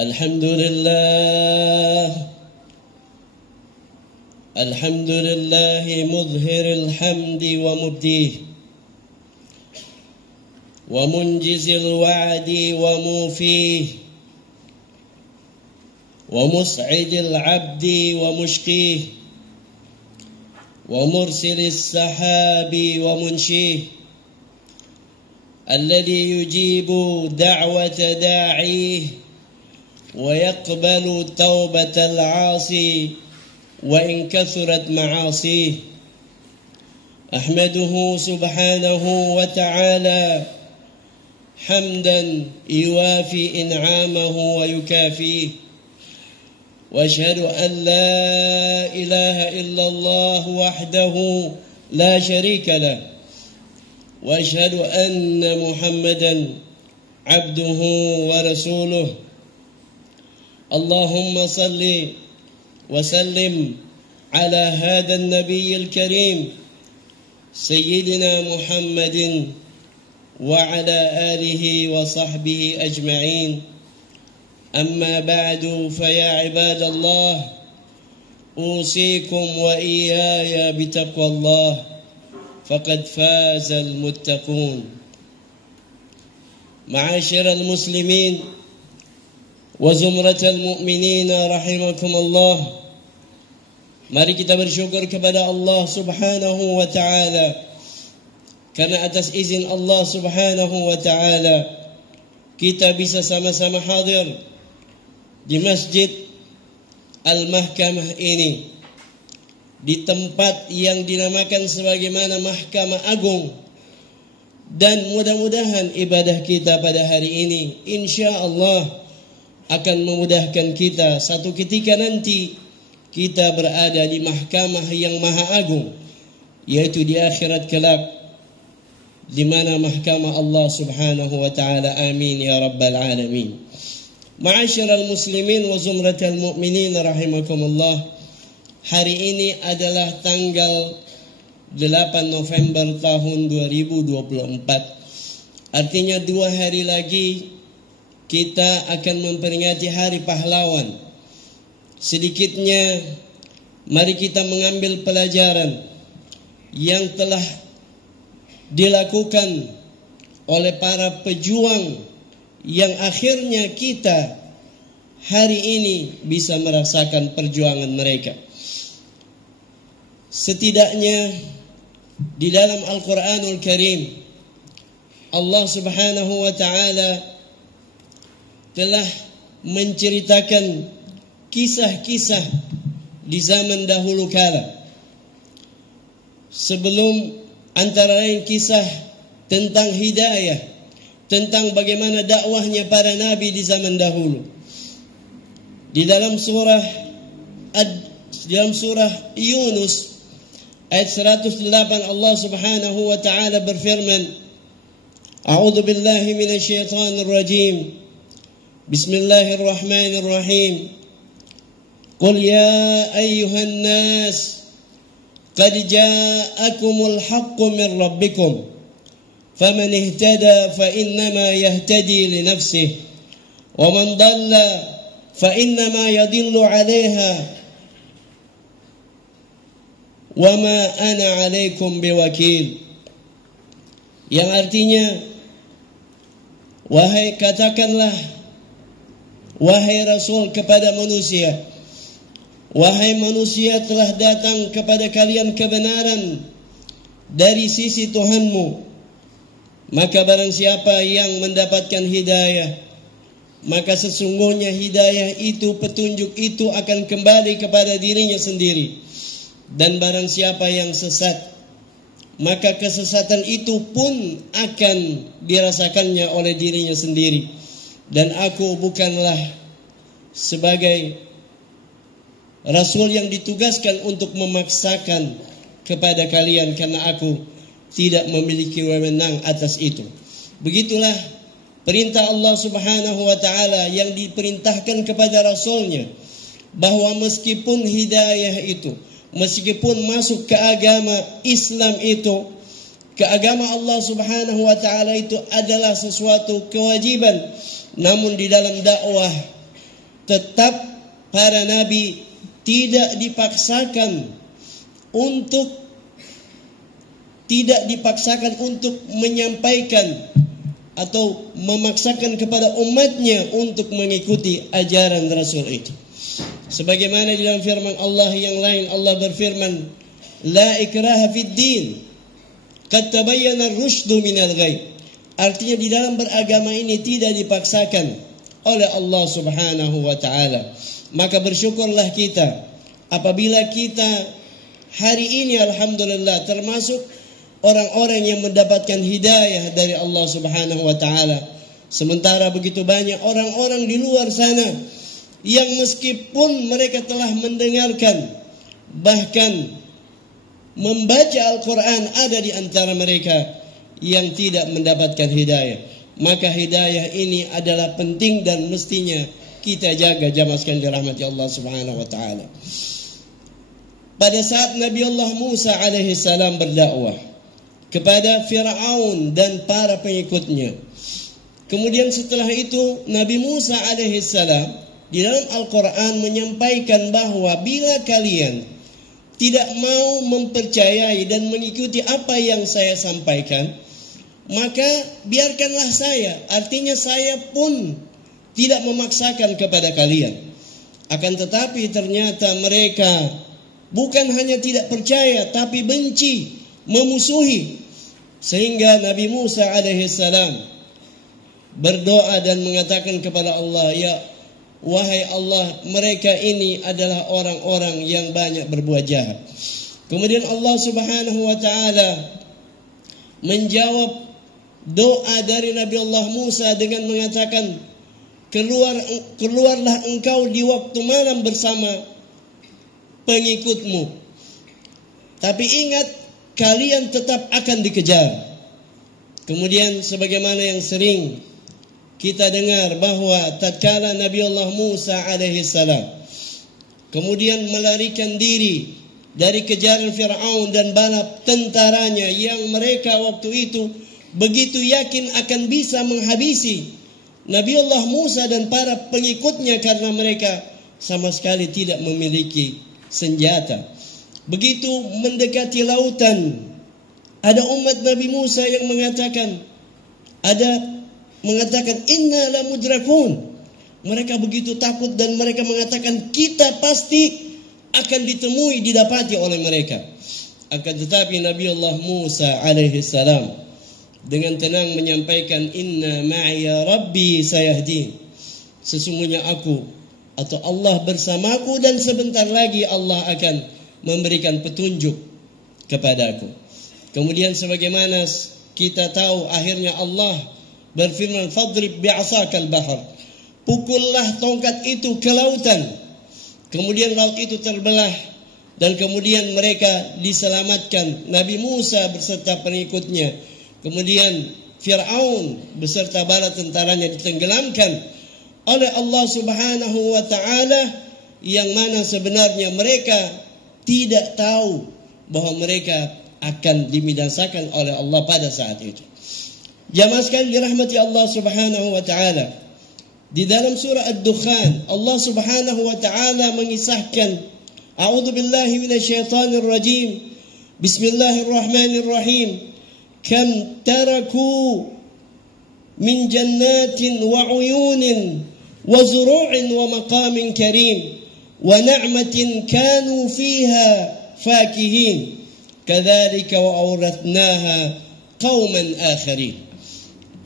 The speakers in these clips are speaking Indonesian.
الحمد لله مظهر الحمد ومبديه ومنجز الوعد وموفيه ومسعد العبد ومشقيه ومرسل السحاب ومنشيه الذي يجيب دعوة داعيه ويقبل توبة العاصي وإن كثرت معاصيه. أحمده سبحانه وتعالى حمدا يوافي إنعامه ويكافيه، وأشهد أن لا إله إلا الله وحده لا شريك له، وأشهد أن محمدا عبده ورسوله. اللهم صل وسلم على هذا النبي الكريم سيدنا محمد وعلى آله وصحبه أجمعين. أما بعد، فيا عباد الله، أوصيكم وإياي بتقوى الله، فقد فاز المتقون. معاشر المسلمين وزمرة المؤمنين رحمكم الله, mari kita bersyukur kepada Allah Subhanahu wa taala karena atas izin Allah Subhanahu wa taala kita bisa sama-sama hadir di Masjid Al-Mahkamah ini, di tempat yang dinamakan sebagaimana Mahkamah Agung, dan mudah-mudahan ibadah kita pada hari ini insyaallah akan memudahkan kita satu ketika nanti kita berada di mahkamah yang maha agung, yaitu di akhirat kelak, di mana mahkamah Allah Subhanahu wa taala. Amin ya rabbal alamin. Ma'asyiral muslimin wa zumratal mu'minin rahimakumullah. Hari ini adalah tanggal 8 November tahun 2024. Artinya 2 hari lagi kita akan memperingati Hari Pahlawan. Sedikitnya mari kita mengambil pelajaran yang telah dilakukan oleh para pejuang yang akhirnya kita hari ini bisa merasakan perjuangan mereka. Setidaknya di dalam Al-Quranul Karim Allah Subhanahu wa ta'ala telah menceritakan kisah-kisah di zaman dahulu kala. Sebelum, antara lain kisah tentang hidayah, tentang bagaimana dakwahnya para nabi di zaman dahulu. Di dalam surah Yunus ayat 108 Allah Subhanahu wa taala berfirman, A'udzu billahi minasyaitonir rajim. Bismillahirrahmanirrahim. Qul ya ayyuhan nas qad ja'akumul haqqu min rabbikum faman ihtada fa innama yahtadi li nafsihi wa man dhalla fa innama yadhillu 'alayha wa ma ana 'alaykum biwakil. Yang artinya, katakanlah wahai Rasul kepada manusia, wahai manusia, telah datang kepada kalian kebenaran dari sisi Tuhanmu, maka barang siapa yang mendapatkan hidayah, maka sesungguhnya hidayah itu, petunjuk itu akan kembali kepada dirinya sendiri. Dan barang siapa yang sesat, maka kesesatan itu pun akan dirasakannya oleh dirinya sendiri. Dan aku bukanlah sebagai Rasul yang ditugaskan untuk memaksakan kepada kalian, karena aku tidak memiliki wewenang atas itu. Begitulah perintah Allah Subhanahu wa ta'ala yang diperintahkan kepada Rasulnya, bahwa meskipun hidayah itu, meskipun masuk ke agama Islam itu, ke agama Allah Subhanahu wa ta'ala itu adalah sesuatu kewajiban. Namun di dalam dakwah tetap para nabi tidak dipaksakan untuk menyampaikan atau memaksakan kepada umatnya untuk mengikuti ajaran Rasul itu. Sebagaimana di dalam firman Allah yang lain, Allah berfirman, La ikraha fid din, qad tabayyana ar-rusydu minal ghayy. Artinya di dalam beragama ini tidak dipaksakan oleh Allah Subhanahu wa taala. Maka bersyukurlah kita apabila kita hari ini alhamdulillah termasuk orang-orang yang mendapatkan hidayah dari Allah Subhanahu wa taala. Sementara begitu banyak orang-orang di luar sana yang meskipun mereka telah mendengarkan bahkan membaca Al-Quran, ada di antara mereka yang tidak mendapatkan hidayah. Maka hidayah ini adalah penting dan mestinya kita jaga jamaah sekalian dirahmati Allah Subhanahu wa taala. Pada saat Nabi Allah Musa alaihi salam berdakwah kepada Fir'aun dan para pengikutnya, kemudian setelah itu Nabi Musa alaihi salam di dalam Al-Quran menyampaikan bahwa bila kalian tidak mau mempercayai dan mengikuti apa yang saya sampaikan, maka biarkanlah saya. Artinya saya pun tidak memaksakan kepada kalian. Akan tetapi ternyata mereka bukan hanya tidak percaya, tapi benci, memusuhi. Sehingga Nabi Musa alaihissalam berdoa dan mengatakan kepada Allah, Ya wahai Allah, mereka ini adalah orang-orang yang banyak berbuat jahat. Kemudian Allah Subhanahu wa taala menjawab doa dari Nabi Allah Musa dengan mengatakan, keluarlah engkau di waktu malam bersama pengikutmu. Tapi ingat, kalian tetap akan dikejar. Kemudian sebagaimana yang sering kita dengar bahwa tatkala Nabi Allah Musa alaihi salam kemudian melarikan diri dari kejaran Fir'aun dan bala tentaranya yang mereka waktu itu begitu yakin akan bisa menghabisi Nabi Allah Musa dan para pengikutnya karena mereka sama sekali tidak memiliki senjata. Begitu mendekati lautan, ada umat Nabi Musa yang mengatakan inna la mudrakun. Mereka begitu takut dan mereka mengatakan kita pasti akan didapati oleh mereka. Akan tetapi Nabi Allah Musa alaihi salam dengan tenang menyampaikan, inna ma'iya rabbi sayahdin. Sesungguhnya aku atau Allah bersamaku dan sebentar lagi Allah akan memberikan petunjuk kepadaku. Kemudian sebagaimana kita tahu akhirnya Allah berfirman, fadrib bi'asakal bahar. Pukullah tongkat itu ke lautan. Kemudian laut itu terbelah dan kemudian mereka diselamatkan. Nabi Musa beserta pengikutnya. Kemudian Fir'aun beserta bala tentaranya ditenggelamkan oleh Allah Subhanahu wa taala, yang mana sebenarnya mereka tidak tahu bahwa mereka akan dibinasakan oleh Allah pada saat itu. Jamaah sekalian dirahmati Allah Subhanahu wa taala, di dalam surah Ad-Dukhan Allah Subhanahu wa taala mengisahkan, A'udzu billahi minasyaitonir rajim. Bismillahirrahmanirrahim. Kam taraku min jannatin wa uyunin wa zuru'in wa maqamin karim wa na'matin kanu fiha fakihin kadzalika wa awrathnaha qauman akharin.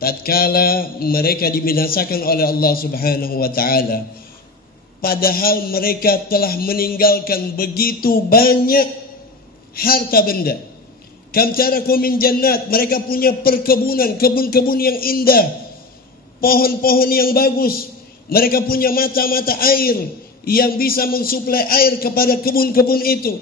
Tatkala mereka dibinasakan oleh Allah Subhanahu wa taala, padahal mereka telah meninggalkan begitu banyak harta benda. Kam taraku min jannat, mereka punya perkebunan, kebun-kebun yang indah, pohon-pohon yang bagus. Mereka punya mata-mata air yang bisa mensuplai air kepada kebun-kebun itu.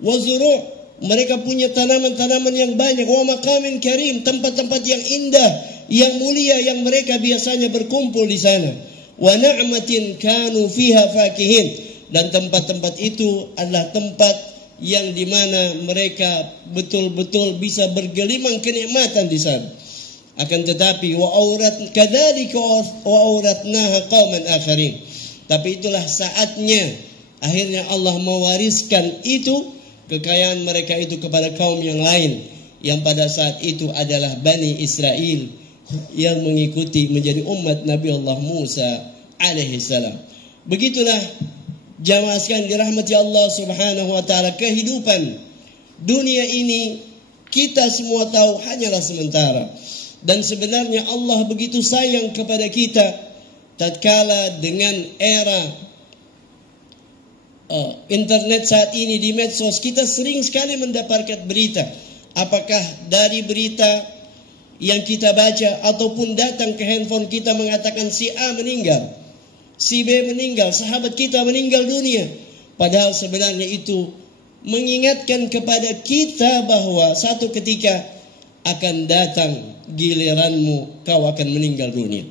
Wa zuru', mereka punya tanaman-tanaman yang banyak. Wa maqamin karim, tempat-tempat yang indah, yang mulia, yang mereka biasanya berkumpul di sana. Wa na'matin kanu fiha fakihin, dan tempat-tempat itu adalah tempat yang dimana mereka betul-betul bisa bergelimang kenikmatan di sana. Akan tetapi wa kadzalika wa auratnaha qauman akharin. Tapi itulah saatnya akhirnya Allah mewariskan itu kekayaan mereka itu kepada kaum yang lain, yang pada saat itu adalah Bani Israel yang mengikuti menjadi umat Nabi Allah Musa alaihi salam. Begitulah jamaah sekalian dirahmati Allah Subhanahu wa taala, kehidupan dunia ini kita semua tahu hanyalah sementara. Dan sebenarnya Allah begitu sayang kepada kita tatkala dengan era internet saat ini di medsos kita sering sekali mendapatkan berita. Apakah dari berita yang kita baca ataupun datang ke handphone kita mengatakan si A meninggal, si B meninggal, sahabat kita meninggal dunia. Padahal sebenarnya itu mengingatkan kepada kita bahwa satu ketika akan datang giliranmu, kau akan meninggal dunia.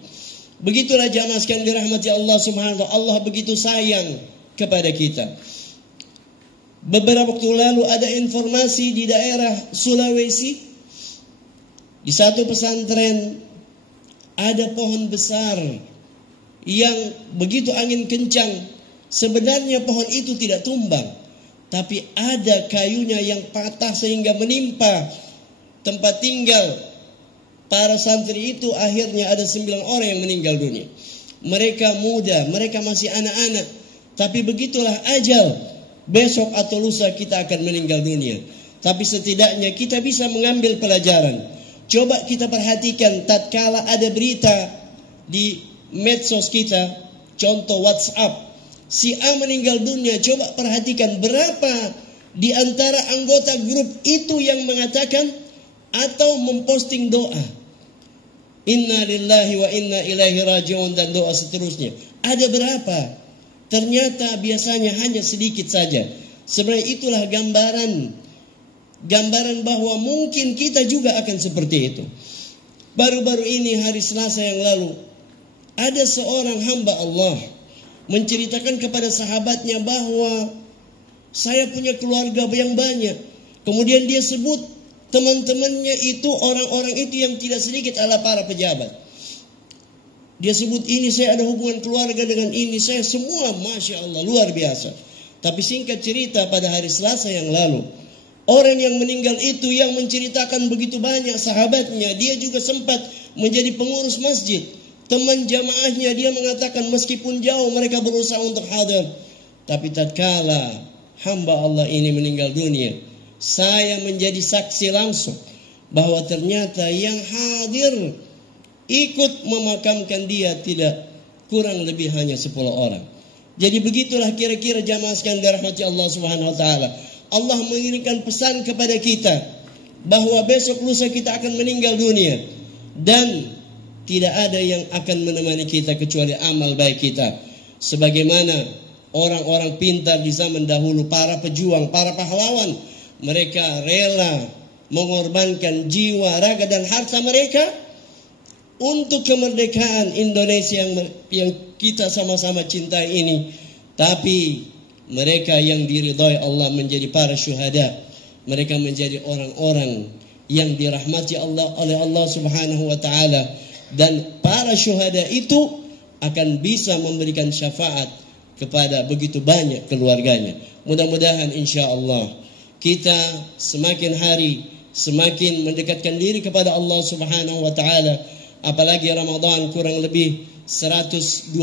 Begitulah jamaah sekalian dirahmati Allah Subhanahu wa taala. Allah begitu sayang kepada kita. Beberapa waktu lalu ada informasi di daerah Sulawesi, di satu pesantren ada pohon besar yang begitu angin kencang. Sebenarnya pohon itu tidak tumbang, tapi ada kayunya yang patah sehingga menimpa tempat tinggal para santri itu. Akhirnya ada 9 orang yang meninggal dunia. Mereka muda, mereka masih anak-anak. Tapi begitulah ajal. Besok atau lusa kita akan meninggal dunia. Tapi setidaknya kita bisa mengambil pelajaran. Coba kita perhatikan tatkala ada berita di medsos kita, contoh WhatsApp, si A meninggal dunia. Coba perhatikan berapa di antara anggota grup itu yang mengatakan atau memposting doa inna lillahi wa inna ilaihi raji'un dan doa seterusnya. Ada berapa? Ternyata biasanya hanya sedikit saja. Sebenarnya itulah gambaran bahwa mungkin kita juga akan seperti itu. Baru-baru ini hari Selasa yang lalu ada seorang hamba Allah menceritakan kepada sahabatnya bahwa saya punya keluarga yang banyak. Kemudian dia sebut teman-temannya itu, orang-orang itu yang tidak sedikit adalah para pejabat. Dia sebut ini saya ada hubungan keluarga dengan ini, saya semua Masya Allah luar biasa. Tapi singkat cerita pada hari Selasa yang lalu, orang yang meninggal itu yang menceritakan begitu banyak sahabatnya, dia juga sempat menjadi pengurus masjid. Teman jamaahnya dia mengatakan meskipun jauh mereka berusaha untuk hadir. Tapi tatkala hamba Allah ini meninggal dunia, saya menjadi saksi langsung bahwa ternyata yang hadir ikut memakamkan dia tidak kurang lebih hanya 10 orang. Jadi begitulah kira-kira jamaah sekalian dirahmati Allah Subhanahu wa taala. Allah mengirimkan pesan kepada kita bahwa besok lusa kita akan meninggal dunia dan tidak ada yang akan menemani kita kecuali amal baik kita. Sebagaimana orang-orang pintar di zaman dahulu, para pejuang, para pahlawan, mereka rela mengorbankan jiwa, raga dan harta mereka untuk kemerdekaan Indonesia yang kita sama-sama cintai ini. Tapi mereka yang diridhai Allah menjadi para syuhada. Mereka menjadi orang-orang yang dirahmati Allah oleh Allah Subhanahu wa taala, dan para syuhada itu akan bisa memberikan syafaat kepada begitu banyak keluarganya. Mudah-mudahan insyaallah kita semakin hari semakin mendekatkan diri kepada Allah Subhanahu wa taala. Apalagi Ramadan kurang lebih 112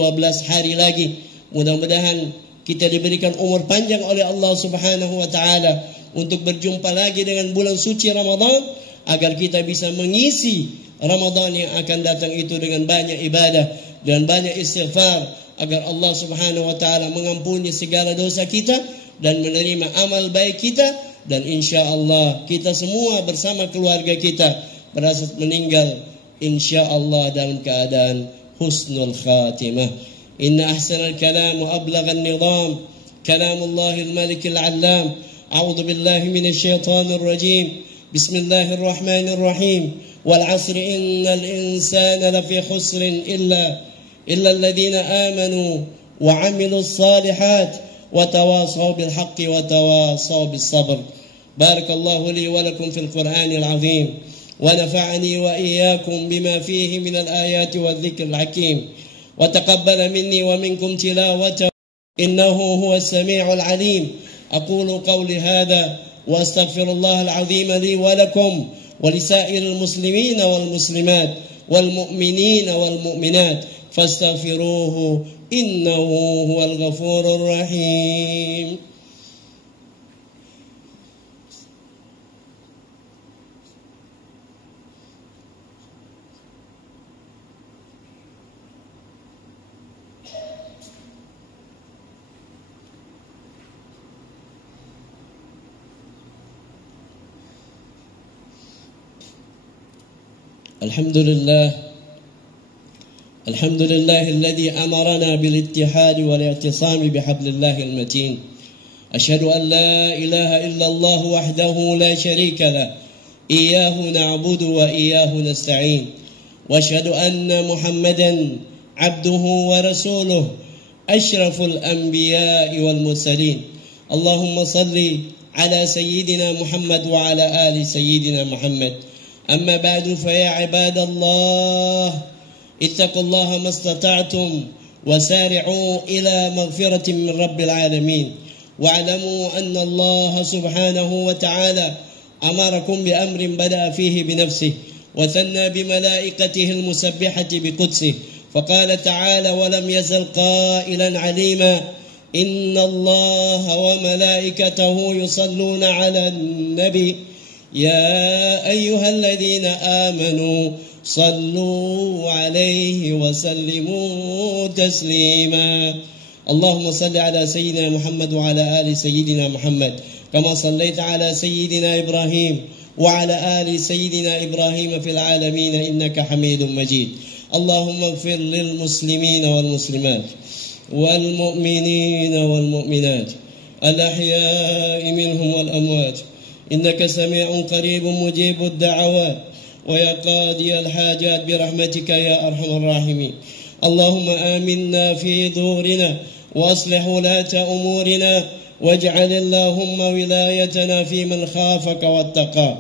hari lagi. Mudah-mudahan kita diberikan umur panjang oleh Allah Subhanahu wa taala untuk berjumpa lagi dengan bulan suci Ramadan, agar kita bisa mengisi Ramadan yang akan datang itu dengan banyak ibadah dan banyak istighfar, agar Allah Subhanahu wa taala mengampuni segala dosa kita dan menerima amal baik kita. Dan insya Allah kita semua bersama keluarga kita pada saat meninggal insya Allah dalam keadaan husnul khatimah. Inna ahsanal kalam wa ablaghan nizam kalamullahil malikil allam. A'udzu billahi minasy syaithanir rajim. Bismillahirrahmanirrahim. Wal 'asri innal insana lafi khusrin illa alladhina amanu wa 'amilus salihat wa tawasaw bil haqqi wa tawasaw bis sabr. بارك الله لي ولكم في القرآن العظيم ونفعني وإياكم بما فيه من الآيات والذكر الحكيم، وتقبل مني ومنكم تلاوته إنه هو السميع العليم. أقول قولي هذا وأستغفر الله العظيم لي ولكم ولسائر المسلمين والمسلمات والمؤمنين والمؤمنات فاستغفروه إنه هو الغفور الرحيم. الحمد لله الذي أمرنا بالاتحاد والاتسام بحبل الله المتين. أشهد أن لا إله إلا الله وحده لا شريك له، إياه نعبد وإياه نستعين. وأشهد أن محمدا عبده ورسوله أشرف الأنبياء والمرسلين. اللهم صل على سيدنا محمد وعلى آل سيدنا محمد. أما بعد، فيا عباد الله اتقوا الله ما استطعتم وسارعوا إلى مغفرة من رب العالمين، واعلموا أن الله سبحانه وتعالى أمركم بأمر بدأ فيه بنفسه وثنى بملائكته المسبحة بقدسه، فقال تعالى: ولم يزل قائلا عليما إن الله وملائكته يصلون على النبي يا أيها الذين آمنوا صلوا عليه وسلموا تسليما. اللهم صل على سيدنا محمد وعلى آل سيدنا محمد كما صليت على سيدنا إبراهيم وعلى آل سيدنا إبراهيم في العالمين إنك حميد مجيد. اللهم اغفر للمسلمين والمسلمات والمؤمنين والمؤمنات الأحياء منهم والأموات إنك سميع قريب مجيب الدعوات ويا قاضي الحاجات برحمتك يا أرحم الراحمين. اللهم آمنا في دورنا وأصلح ولاة أمورنا واجعل اللهم ولايتنا في من خافك واتقى.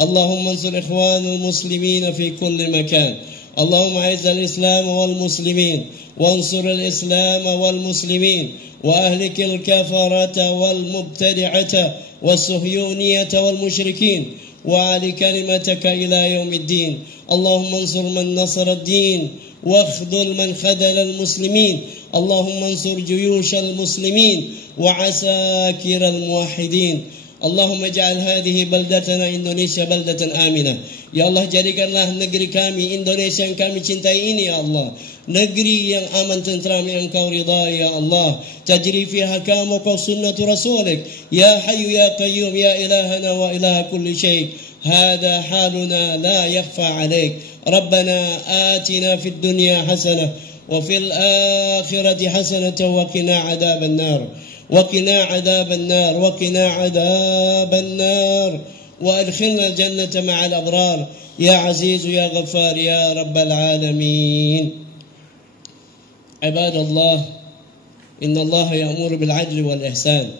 اللهم انصر إخوان المسلمين في كل مكان. اللهم أعز الإسلام والمسلمين وانصر الإسلام والمسلمين وأهلك الكفرة والمبتدعة والصهيونية والمشركين وعلي كلمتك إلى يوم الدين. اللهم انصر من نصر الدين واخذل من خذل المسلمين. اللهم انصر جيوش المسلمين وعساكر الموحدين. اللهم اجعل هذه بلدتنا Indonesia بلدة آمنة. Ya Allah, jadikanlah negeri kami Indonesia yang kami cintai ini ya Allah negeri yang aman tentram yang Engkau ridai ya Allah. Tajri fiha hakamuka sunnatu rasulik ya hayyu ya qayyum ya ilahana wa ilaha kulli syai. Hada haluna la yakhfa alaik. Rabbana atina fid dunya hasanah wa fil akhirati hasanah wa qina adzaban nar وقنا عذاب النار وقنا عذاب النار وأدخلنا الجنة مع الأبرار يا عزيز يا غفار يا رب العالمين. عباد الله، إن الله يأمر بالعدل والإحسان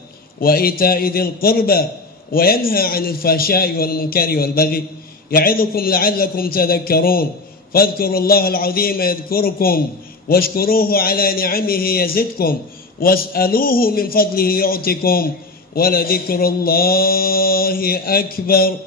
وإيتاء ذي القربى وينهى عن الفحشاء والمنكر والبغي يعظكم لعلكم تذكرون. فاذكروا الله العظيم يذكركم واشكروه على نعمه يزدكم واسألوه من فضله يعطكم ولذكر الله أكبر.